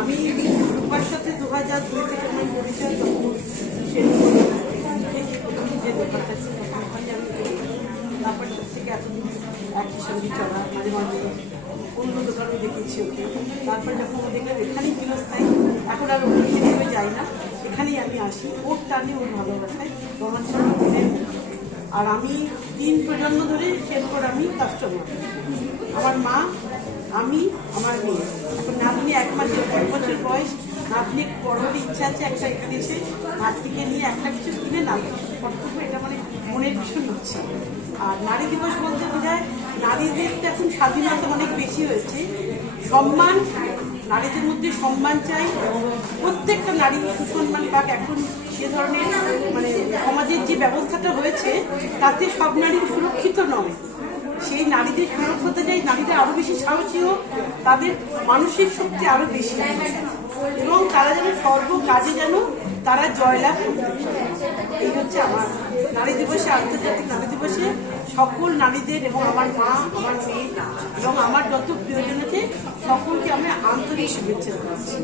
আমি রূপার সাথে 2002 থেকে আমার পরিচয়, তখন যে দোকানটা ছিল ওখানে আমি তারপর থেকে এতদিন একই সঙ্গে চলা, মাঝে মাঝে অন্য দোকানে দেখেছি ওকে। তারপর যখন ও দেখলাম এখানেই গৃহস্থায়ী, এখন আর অন্য হিসেবে যাই না, এখানেই আমি আসি। ওর টানে, ওর ভালোবাসায় আমার সঙ্গে। আর আমি 3 প্রজন্ম ধরে সেরপর আমি কাস্টমার। আমার মা, আমি, আমার মেয়ে। এখন নাতনি 1 বছর বয়স। নাতনি বড় হলে ইচ্ছা আছে একটা এখানে এসে নাতনিকে নিয়ে একটা কিছু কিনে নাতনি কর্তব্য, এটা মানে মনের ভীষণ হচ্ছে। আর নারী দিবস বলতে বোঝায় নারীদের তো এখন স্বাধীনতা অনেক বেশি হয়েছে, সম্মান, নারীদের মধ্যে সম্মান চাই, প্রত্যেকটা নারী সুসম্মান পাক। এখন সে ধরনের মানে সমাজের যে ব্যবস্থাটা হয়েছে তাতে সব নারী সুরক্ষিত নয়। সেই নারীদের সুরক্ষিত চাই, নারীদের আরো বেশি সাহসী হোক, তাদের মানসিক শক্তি আরো বেশি, এবং তারা যেন সর্ব কাজে যেন তারা জয়লাভ করতে। এই হচ্ছে আমার নারী দিবসে, আন্তর্জাতিক নারী দিবসে সকল নারীদের এবং আমার মা, আমার মেয়ে এবং আমার যত প্রিয়জন আছে সকলকে আমি আন্তরিক শুভেচ্ছা জানাচ্ছি।